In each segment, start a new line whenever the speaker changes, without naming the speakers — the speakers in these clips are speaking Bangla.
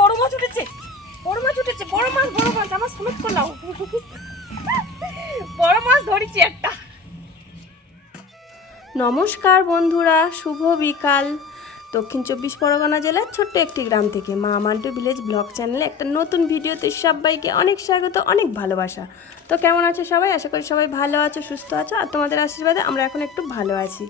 বড় মাছ উঠেছে। বড় মাছ উঠেছে, বড় মাছ বড় মাছ, আমার সুমিত করলাম। বড় মাছ ধরেছি একটা। নমস্কার বন্ধুরা, শুভ বিকাল। দক্ষিণ চব্বিশ পরগনা জেলার ছোট্ট একটি গ্রাম থেকে মা মান্টু ভিলেজ ব্লগ চ্যানেলে একটা নতুন ভিডিওতে সবাইকে অনেক স্বাগত, অনেক ভালোবাসা। তো কেমন আছো সবাই? আশা করি সবাই ভালো আছো, সুস্থ আছো, আর তোমাদের আশীর্বাদে আমরা এখন একটু ভালো আছি।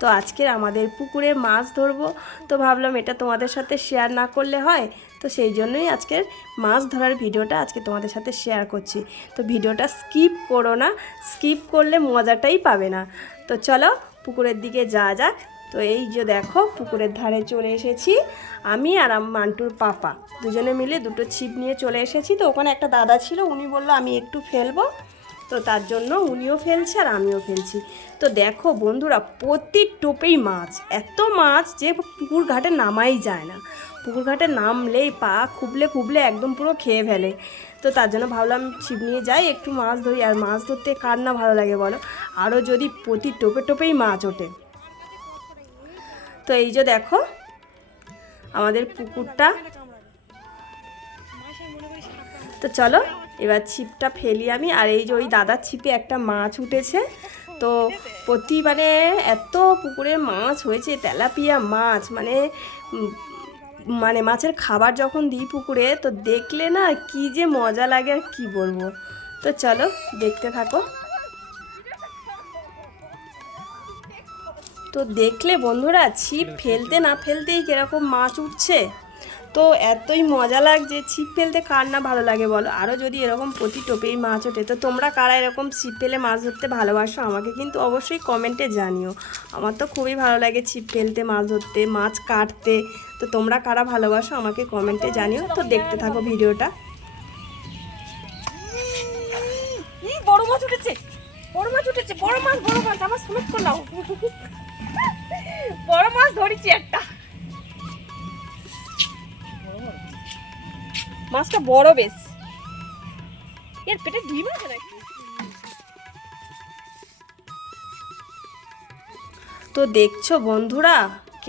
তো আজকের আমাদের পুকুরে মাছ ধরবো। তো ভাবলাম এটা তোমাদের সাথে শেয়ার না করলে হয়, তো সেই জন্যই আজকের মাছ ধরার ভিডিওটা আজকে তোমাদের সাথে শেয়ার করছি। তো ভিডিওটা স্কিপ করো না স্কিপ করলে মজাটাই পাবে না। তো চলো পুকুরের দিকে যা যাক। তো এই যে দেখো, পুকুরের ধারে চলে এসেছি আমি আর মান্টুর পাপা। দুজনে মিলে দুটো ছিপ নিয়ে চলে এসেছি। তো ওখানে একটা দাদা ছিল, উনি বলল, আমি একটু ফেলব। তো তার জন্য উনিও ফেলছে আর আমিও ফেলছি। তো দেখো বন্ধুরা, প্রতি টোপেই মাছ, এত মাছ যে পুকুর ঘাটে নামাই যায় না। পুকুর ঘাটে নামলেই পা খুবলে খুবলে একদম পুরো খেয়ে ফেলে। তো তার জন্য ভাবলাম ছিপ নিয়ে যাই, একটু মাছ ধরি। আর মাছ ধরতে কার না ভালো লাগে বলো? আরও যদি প্রতি টোপে টোপেই মাছ ওঠে। তো এই যে দেখো, আমাদের পুকুরটা। তো চলো, এবার ছিপটা ফেলি আমি। আর এই যে ওই দাদার ছিপে একটা মাছ উঠেছে। তো প্রতি মানে এত পুকুরে মাছ হয়েছে, তেলাপিয়া মাছ মানে মানে মাছের খাবার যখন দিই পুকুরে, তো দেখলে না কি যে মজা লাগে আর কি বলব। তো চলো, দেখতে থাকো। তো দেখলে বন্ধুরা ছিপ ফেলতে না ফেলতেই কীরকম মাছ উঠছে? তো এতই মজা লাগছে, ছিপ ফেলতে কার না ভালো লাগে বলো? আরও যদি এরকম প্রতি টোপেই মাছ ওঠে, তো তোমরা কারা এরকম ছিপ ফেলে মাছ ধরতে ভালোবাসো আমাকে কিন্তু অবশ্যই কমেন্টে জানিও। আমার তো খুবই ভালো লাগে ছিপ ফেলতে, মাছ ধরতে, মাছ কাটতে। তো তোমরা কারা ভালোবাসো আমাকে কমেন্টে জানিও, তো দেখতে থাকো ভিডিওটা। বড় মাছ উঠেছে। উঠেছে বড় মাছ বড় মাছ, আমার সুমিত করলাম বড় মাছ ধরেছি একটা। মাছটা বড় বেশ। এর পেটে ডিম আছে নাকি? তো দেখছ বন্ধুরা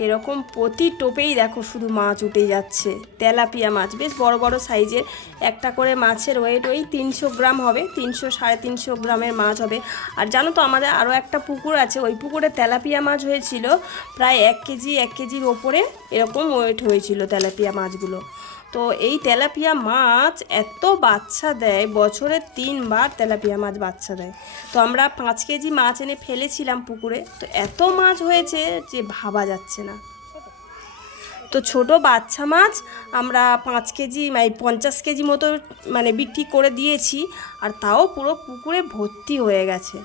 কীরকম প্রতি টোপেই দেখো শুধু মাছ উঠে যাচ্ছে। তেলাপিয়া মাছ, বেশ বড় বড় সাইজের। একটা করে মাছের ওয়েট ওই তিনশো গ্রাম হবে, তিনশো সাড়ে তিনশো গ্রামের মাছ হবে। আর জানো তো আমাদের আরও একটা পুকুর আছে, ওই পুকুরে তেলাপিয়া মাছ হয়েছিল, প্রায় এক কেজি, এক কেজির ওপরে এরকম ওয়েট হয়েছিল তেলাপিয়া মাছগুলো। তো এই তেলাপিয়া মাছ এত বাচ্চা দেয়, বছরে তিনবার তেলাপিয়া মাছ বাচ্চা দেয়। তো আমরা পাঁচ কেজি মাছ এনে ফেলেছিলাম পুকুরে, তো এত মাছ হয়েছে যে ভাবা যাচ্ছে না। তো ছোট বাচ্চা মাছ আমরা পাঁচ কেজি মানে পঞ্চাশ কেজি মতো মানে বিক্রি করে দিয়েছি, আর তাও পুরো পুকুরে ভর্তি হয়ে গেছে।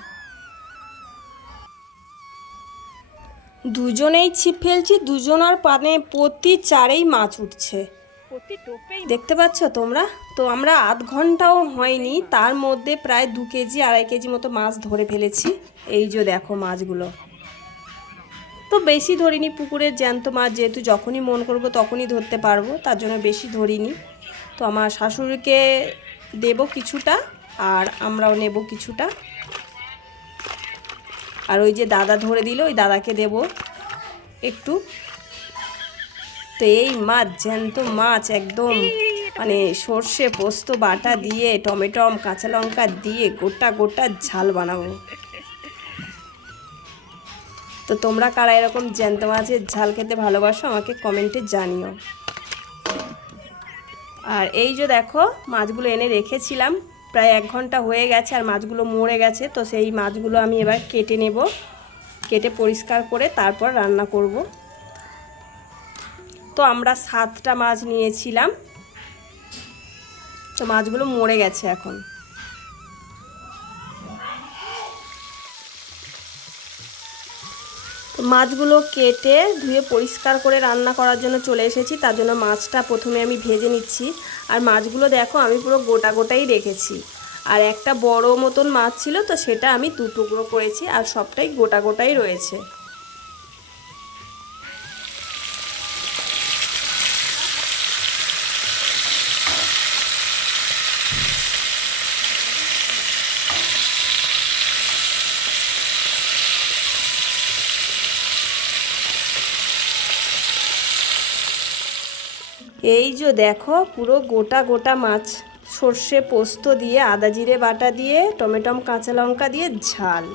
দুজনেই ছিপ ফেলছি, দুজনার পানে প্রতি চারেই মাছ উঠছে। দেখতে পাচ্ছ তোমরা? তো আমরা আধ ঘন্টাও হয়নি, তার মধ্যে প্রায় দু কেজি, আড়াই কেজি মতো মাছ ধরে ফেলেছি। এই যে দেখো মাছগুলো। তো বেশি ধরিনি, পুকুরের জ্যান্ত মাছ যেহেতু যখনই মন করব তখনই ধরতে পারব, তার জন্য বেশি ধরিনি। তো আমার শাশুড়িকে দেব কিছুটা, আর আমরাও নেব কিছুটা। আর ওই যে দাদা ধরে দিল, ওই দাদাকে দেব একটু। তো এই মাছ, জ্যান্ত মাছ একদম মানে সর্ষে পোস্ত, বাটা দিয়ে টমেটম কাঁচা লঙ্কা দিয়ে গোটা গোটা ঝাল বানাবো। তো তোমরা কারা এরকম জ্যান্ত মাছের ঝাল খেতে ভালোবাসো আমাকে কমেন্টে জানিও। আর এই যে দেখো, মাছগুলো এনে রেখেছিলাম, প্রায় এক ঘণ্টা হয়ে গেছে আর মাছগুলো মরে গেছে, তো সেই মাছগুলো আমি এবার কেটে নেব, কেটে পরিষ্কার করে তারপর রান্না করব। তো আমরা সাতটা মাছ নিয়েছিলাম। তো মাছগুলো মরে গেছে এখন। মাছগুলো কেটে ধুয়ে পরিষ্কার করে রান্না করার জন্য চলে এসেছি। তার জন্য মাছটা প্রথমে আমি ভেজে নিচ্ছি। আর মাছগুলো দেখো, আমি পুরো গোটা গোটাই রেখেছি। আর একটা বড় মতন মাছ ছিল, তো সেটা আমি দু টুকরো করেছি আর সবটাই গোটা গোটাই রয়েছে। এই যে দেখো, পুরো গোটা গোটা মাছ, সর্ষে পোস্ত দিয়ে, আদা জিরে বাটা দিয়ে, টমেটম, কাঁচা লঙ্কা দিয়ে ঝাল।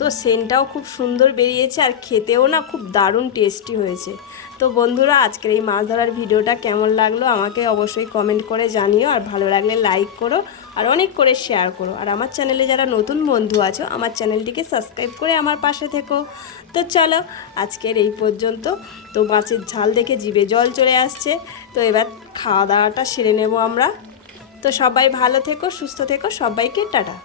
তো সেন্টটাও খুব সুন্দর বেরিয়েছে আর খেতেও না খুব দারুণ টেস্টি হয়েছে। তো বন্ধুরা, আজকের এই মাছ ধরার ভিডিওটা কেমন লাগল আমাকে অবশ্যই কমেন্ট করে জানিও আর ভালো লাগলে লাইক করো আর অনেক করে শেয়ার করো। আর আমার চ্যানেলে যারা নতুন বন্ধু আছো, আমার চ্যানেলটিকে সাবস্ক্রাইব করে আমার পাশে থেকো। তো চলো, আজকের এই পর্যন্ত। তো মাছের ঝাল দেখে জিভে জল চলে আসছে। তো এবার খাওয়া দাওয়াটা সেরে নেব আমরা। তো সবাই ভালো থেকো, সুস্থ থেকো, সবাইকে টাটা।